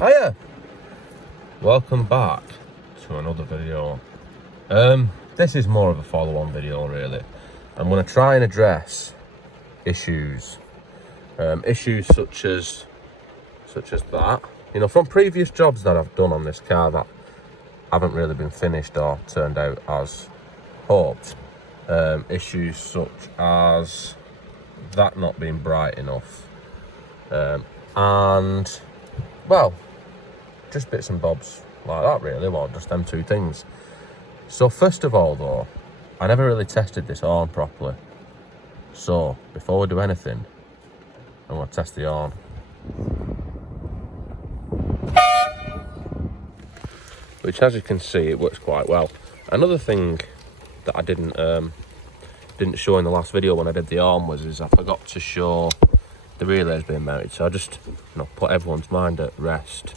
Hiya! Welcome back to another video. This is more of a follow-on video really. I'm going to try and address issues. Issues such as that. You know, from previous jobs that I've done on this car that haven't really been finished or turned out as hoped. Issues such as that not being bright enough. And, well, just bits and bobs like that really, well, just them two things. So first of all though, I never really tested this horn properly. So, before we do anything, I'm going to test the horn. Which, as you can see, it works quite well. Another thing that I didn't show in the last video when I did the arm was I forgot to show the relays being mounted. So I just, put everyone's mind at rest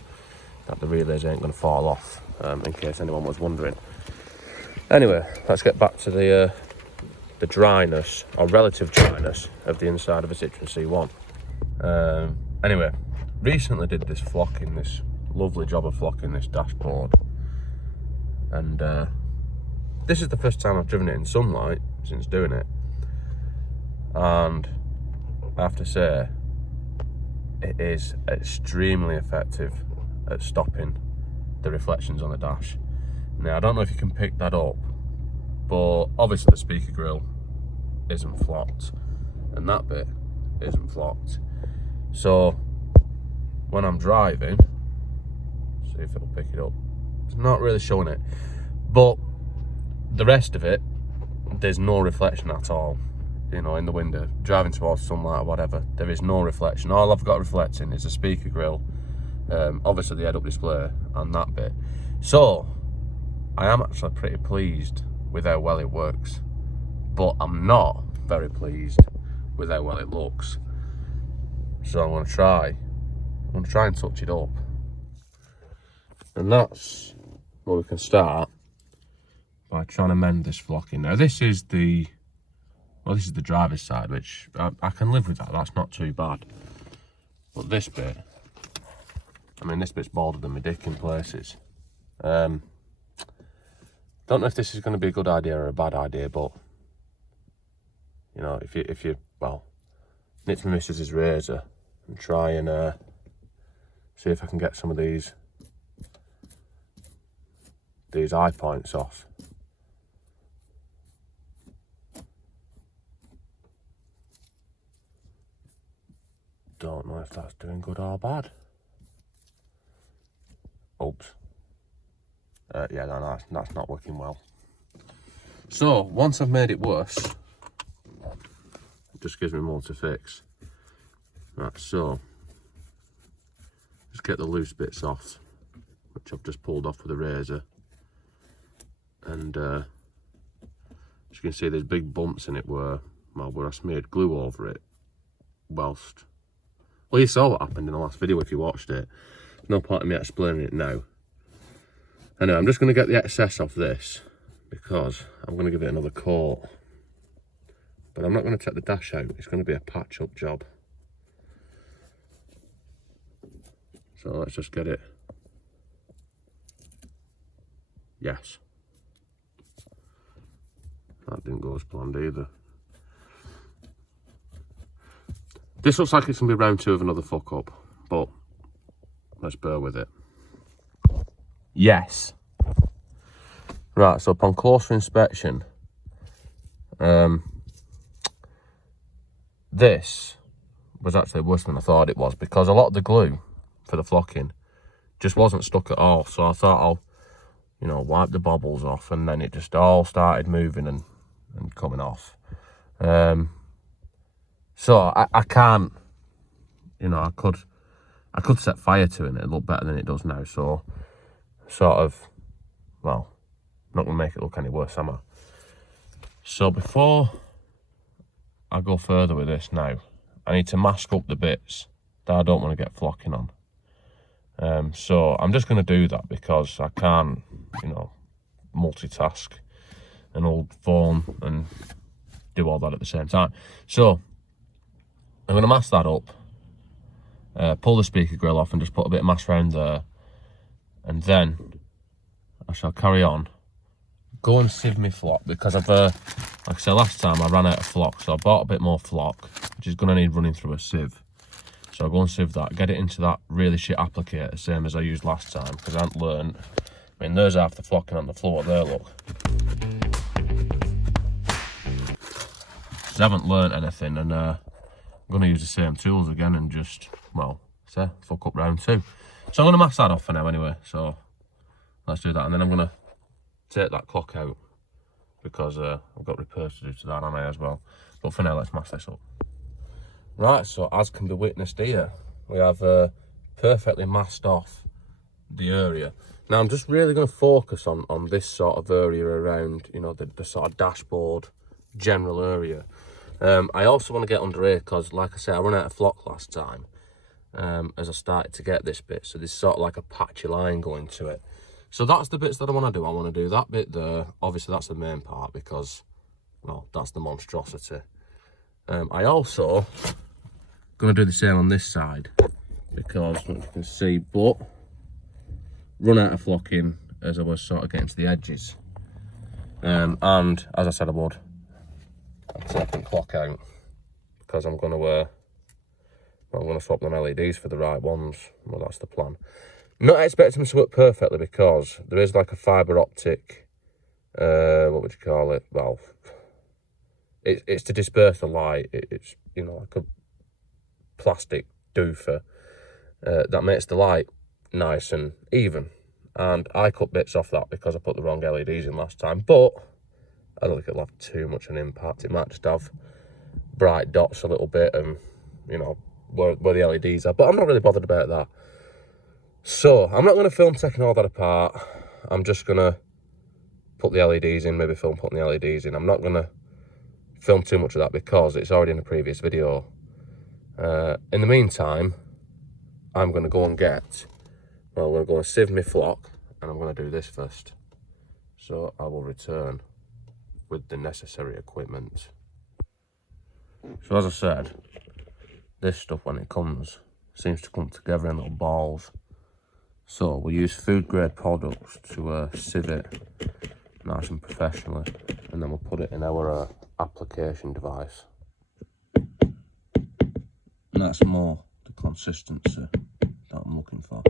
that the relays ain't going to fall off, in case anyone was wondering. Anyway, let's get back to the dryness, or relative dryness, of the inside of a Citroen C1. Anyway, recently did this lovely job of flocking this dashboard. And this is the first time I've driven it in sunlight since doing it. And I have to say, it is extremely effective at stopping the reflections on the dash. Now, I don't know if you can pick that up, but obviously the speaker grille isn't flocked, and that bit isn't flocked. So, when I'm driving, see if it'll pick it up. It's not really showing it, but the rest of it, there's no reflection at all. In the window, driving towards sunlight or whatever, there is no reflection. All I've got reflecting is the speaker grille, obviously the head-up display, and that bit. So, I am actually pretty pleased with how well it works, but I'm not very pleased with how well it looks. So I'm going to try and touch it up. And that's where we can start by trying to mend this flocking. Now this is the driver's side, which I can live with that. That's not too bad. But this bit, this bit's balder than my dick in places. Don't know if this is going to be a good idea or a bad idea, but if you nip my missus's razor and try and see if I can get some of these eye points off. Don't know if that's doing good or bad. Oops. Yeah, no, that's not working well. So, once I've made it worse, it just gives me more to fix. Right, so, just get the loose bits off, which I've just pulled off with a razor. And, as you can see, there's big bumps in it where I smeared glue over it whilst... Well, you saw what happened in the last video if you watched it. No point in me explaining it now. Anyway, I'm just going to get the excess off this because I'm going to give it another coat. But I'm not going to take the dash out. It's going to be a patch-up job. So let's just get it. Yes. That didn't go as planned either. This looks like it's going to be round two of another fuck up, but let's bear with it. Yes. Right, so upon closer inspection, this was actually worse than I thought it was, because a lot of the glue for the flocking just wasn't stuck at all. So I thought I'll, wipe the bobbles off, and then it just all started moving and coming off. So I can't, I could set fire to it and it'd look better than it does now. So, sort of, well, not going to make it look any worse, am I? So before I go further with this now, I need to mask up the bits that I don't want to get flocking on. So I'm just going to do that because I can't, multitask an old phone and do all that at the same time. So I'm going to mask that up, pull the speaker grill off and just put a bit of mask around there, and then I shall carry on, go and sieve my flock, because I've like I said last time, I ran out of flock, so I bought a bit more flock, which is going to need running through a sieve. So I'll go and sieve that, get it into that really shit applicator, same as I used last time, because I hadn't learned. I mean, there's half the flocking on the floor there, look. So I haven't learned anything, and I'm going to use the same tools again and just, well, say, fuck up round 2. So I'm going to mask that off for now anyway, so let's do that, and then I'm going to take that clock out, because I've got repairs to do to that, haven't I, as well. But for now, let's mask this up. Right, so as can be witnessed here, we have perfectly masked off the area. Now I'm just really going to focus on this sort of area around, you know, the sort of dashboard general area. I also want to get under here because, like I said, I ran out of flock last time as I started to get this bit. So there's sort of like a patchy line going to it. So that's the bits that I want to do. I want to do that bit there. Obviously, that's the main part because, well, that's the monstrosity. I also going to do the same on this side because, you can see, but run out of flocking as I was sort of getting to the edges. And as I said I would, I'm taking clock out because I'm going to swap them LEDs for the right ones. Well, that's the plan. Not expecting them to work perfectly because there is like a fibre optic, what would you call it? Well, it's to disperse the light. It's, you know, like a plastic doofer that makes the light nice and even. And I cut bits off that because I put the wrong LEDs in last time, but I don't think it'll have too much an impact. It might just have bright dots a little bit and, you know, where the LEDs are, but I'm not really bothered about that. So I'm not going to film taking all that apart. I'm just going to put the LEDs in, maybe film putting the LEDs in. I'm not going to film too much of that because it's already in a previous video. In the meantime, I'm going to go and get, well, we're going to sieve my flock, and I'm going to do this first. So I will return with the necessary equipment. So as I said, this stuff, when it comes, seems to come together in little balls. So we'll use food grade products to sieve it nice and professionally, and then we'll put it in our application device. And that's more the consistency that I'm looking for.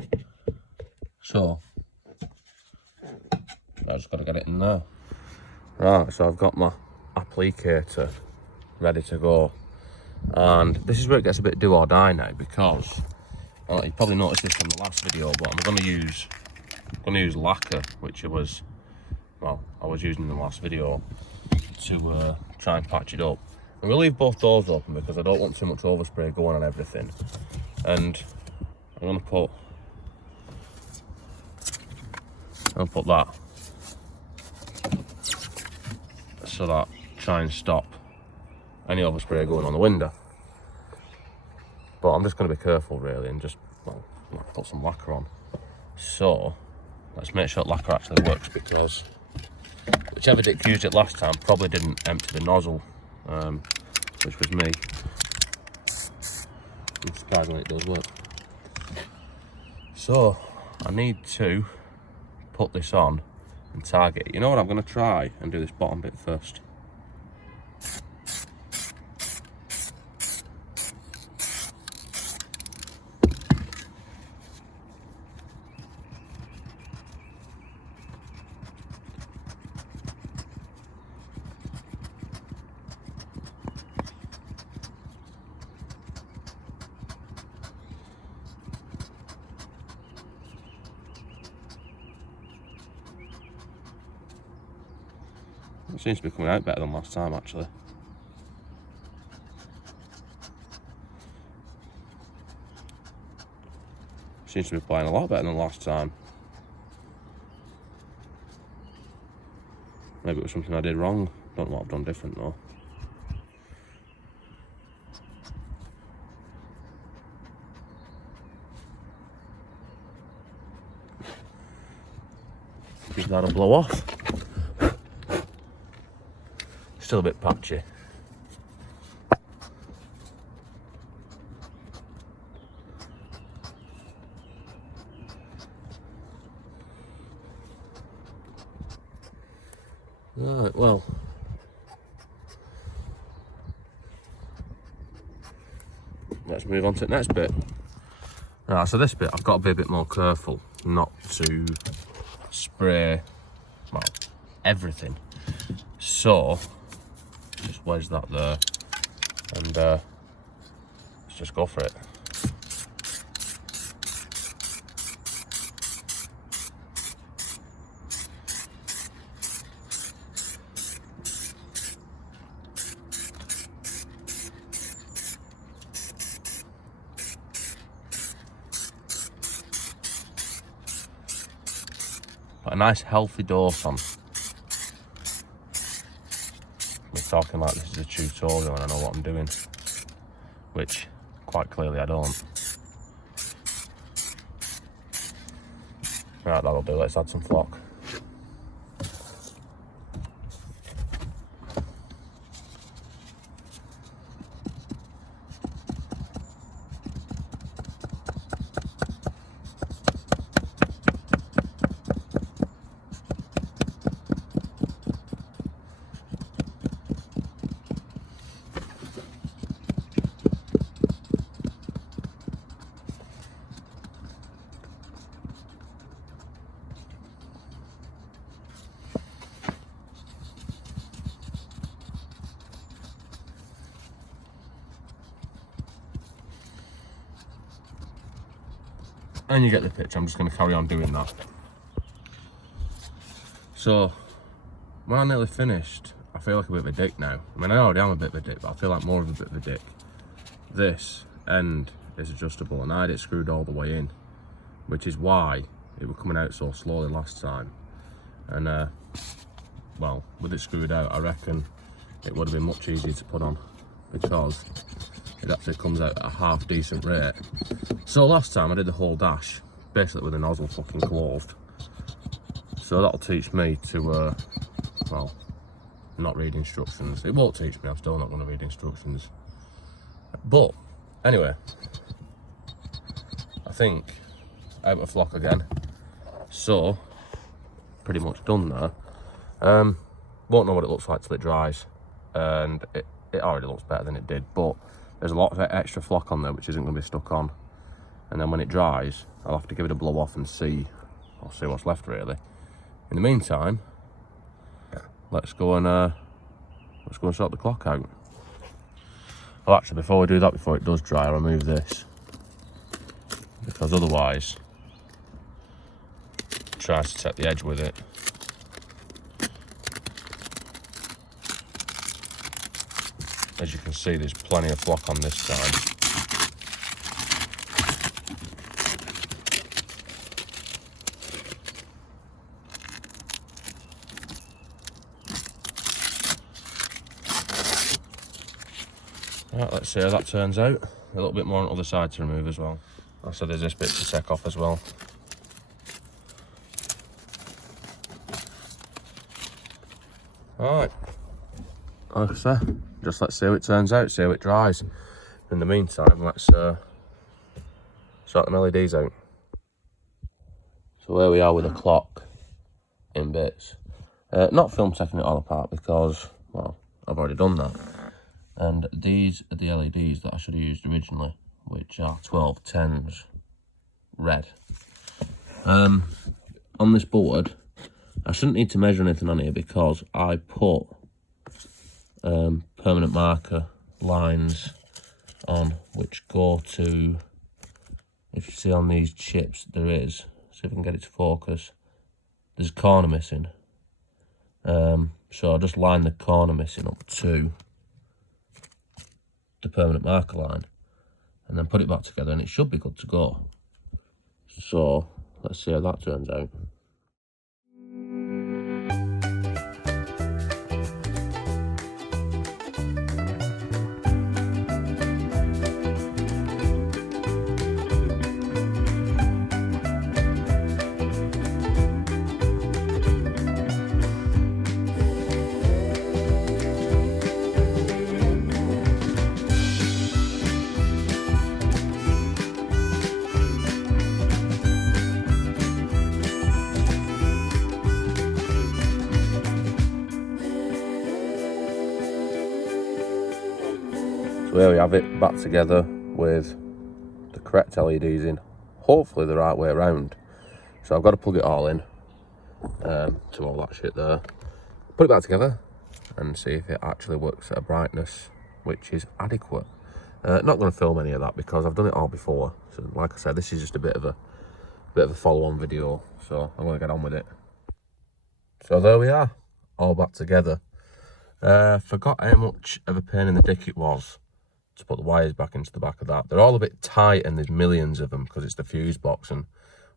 So I just got to get it in there. Right, so I've got my applicator ready to go, and this is where it gets a bit do or die now because, well, you probably noticed this from the last video, but I'm going to use lacquer, which I was using in the last video to try and patch it up. I'm going to leave both doors open because I don't want too much overspray going on everything, and I'm going to put that so that try and stop any overspray going on the window. But I'm just going to be careful really and just, well, put some lacquer on. So let's make sure lacquer actually works, because whichever dick used it last time probably didn't empty the nozzle, which was me. And surprisingly it does work. So I need to put this on and target it. You know what, I'm going to try and do this bottom bit first. It seems to be coming out better than last time, actually. Seems to be playing a lot better than last time. Maybe it was something I did wrong. Don't know what I've done different though. Give that a blow off. Still a bit patchy. Right, well. Let's move on to the next bit. Right, so this bit I've got to be a bit more careful not to spray, well, everything. So, just wedge that there and let's just go for it. Put a nice healthy dose on. We're talking like this is a tutorial and I know what I'm doing, which quite clearly I don't. Right, that'll do. Let's add some flock. And you get the picture. I'm just going to carry on doing that. So, when I'm nearly finished, I feel like a bit of a dick now. I mean, I already am a bit of a dick, but I feel like more of a bit of a dick. This end is adjustable, and I had it screwed all the way in, which is why it was coming out so slowly last time. And, well, with it screwed out, I reckon it would have been much easier to put on, because it actually comes out at a half decent rate. So last time I did the whole dash, basically with the nozzle fucking closed. So that'll teach me to, well, not read instructions. It won't teach me, I'm still not going to read instructions. But, anyway, I think out of flock again. So, pretty much done there. Won't know what it looks like till it dries. And it already looks better than it did, but there's a lot of extra flock on there which isn't going to be stuck on. And then when it dries, I'll have to give it a blow off and see what's left really. In the meantime, let's go and sort the clock out. Well, actually, before we do that, before it does dry, I'll remove this, because otherwise it tries to set the edge with it. As you can see, there's plenty of flock on this side. Right, let's see how that turns out. A little bit more on the other side to remove as well. So there's this bit to take off as well. Alright. Like I say, just let's see how it turns out, see how it dries. In the meantime, let's sort them LEDs out. So here we are with the clock in bits. Not film taking it all apart because, well, I've already done that. And these are the LEDs that I should have used originally, which are 1210s red. On this board, I shouldn't need to measure anything on here because I put permanent marker lines on which go to, if you see on these chips there is, see if I can get it to focus, there's a corner missing. So I'll just line the corner missing up to the permanent marker line and then put it back together and it should be good to go. So let's see how that turns out. So here we have it, back together with the correct LEDs in, hopefully the right way around. So I've got to plug it all in to all that shit there, put it back together and see if it actually works at a brightness which is adequate. Not going to film any of that because I've done it all before. So like I said, this is just a bit of a follow-on video, so I'm going to get on with it. So there we are, all back together. Forgot how much of a pain in the dick it was to put the wires back into the back of that. They're all a bit tight and there's millions of them because it's the fuse box, and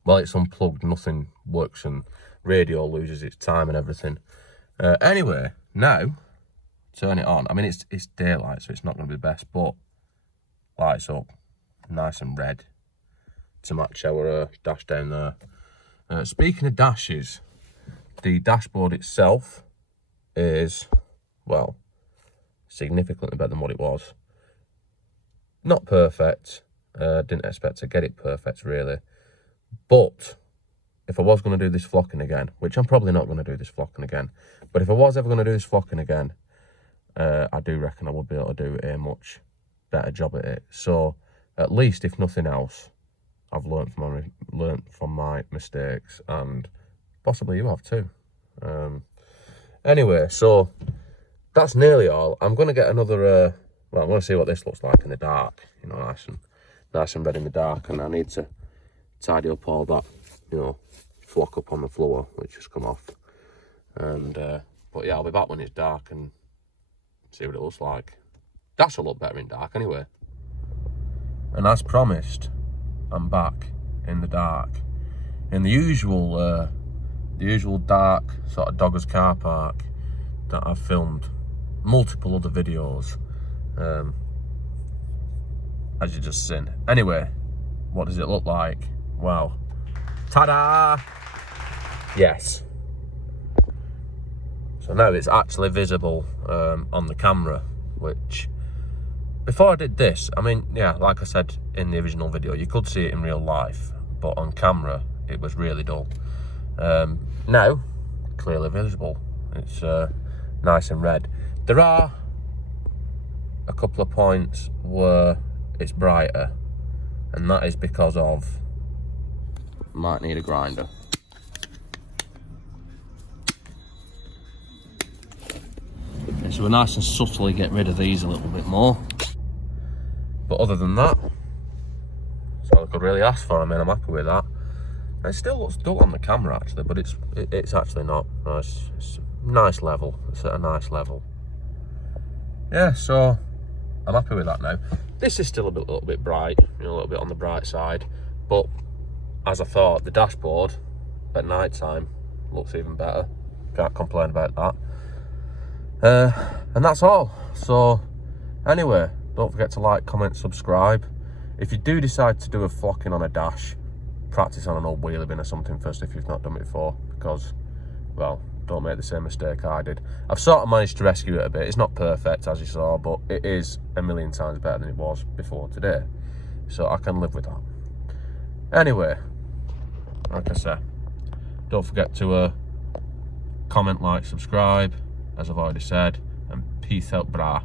while it's unplugged, nothing works and radio loses its time and everything. Anyway, now turn it on. I mean, it's daylight, so it's not going to be the best, but lights up nice and red to match our dash down there. Speaking of dashes, the dashboard itself is, well, significantly better than what it was. Not perfect, didn't expect to get it perfect really, but if I was going to do this flocking again, which I'm probably not going to do this flocking again, but if I was ever going to do this flocking again, I do reckon I would be able to do a much better job at it. So at least, if nothing else, I've learnt from my mistakes, and possibly you have too. Anyway, so that's nearly all. I'm going to get another, well, I'm going to see what this looks like in the dark, you know, nice and red in the dark, and I need to tidy up all that, you know, flock up on the floor, which has come off. And, but yeah, I'll be back when it's dark and see what it looks like. That's a lot better in dark anyway. And as promised, I'm back in the dark. In the usual dark sort of Doggers car park that I've filmed multiple other videos, as you just seen. Anyway, what does it look like? Wow. Ta-da! Yes. So now it's actually visible on the camera, which, before I did this, I mean, yeah, like I said in the original video, you could see it in real life, but on camera, it was really dull. Now, clearly visible. It's nice and red. There are a couple of points where it's brighter, and that is because of, might need a grinder. Okay, so we're nice and subtly get rid of these a little bit more. But other than that, that's all I could really ask for. I mean, I'm happy with that. It still looks dull on the camera actually, but it's actually not. No, it's a nice level. It's at a nice level. Yeah, so I'm happy with that now. This is still a little bit bright, you know, a little bit on the bright side, but as I thought, the dashboard at night time looks even better. Can't complain about that. And that's all. So anyway, don't forget to like, comment, subscribe. If you do decide to do a flocking on a dash, practice on an old wheelie bin or something first if you've not done it before, because, well, don't make the same mistake I did. I've sort of managed to rescue it a bit. It's not perfect, as you saw, but it is a million times better than it was before today, so I can live with that. Anyway, like I said, don't forget to comment, like, subscribe, as I've already said, and peace out, brah.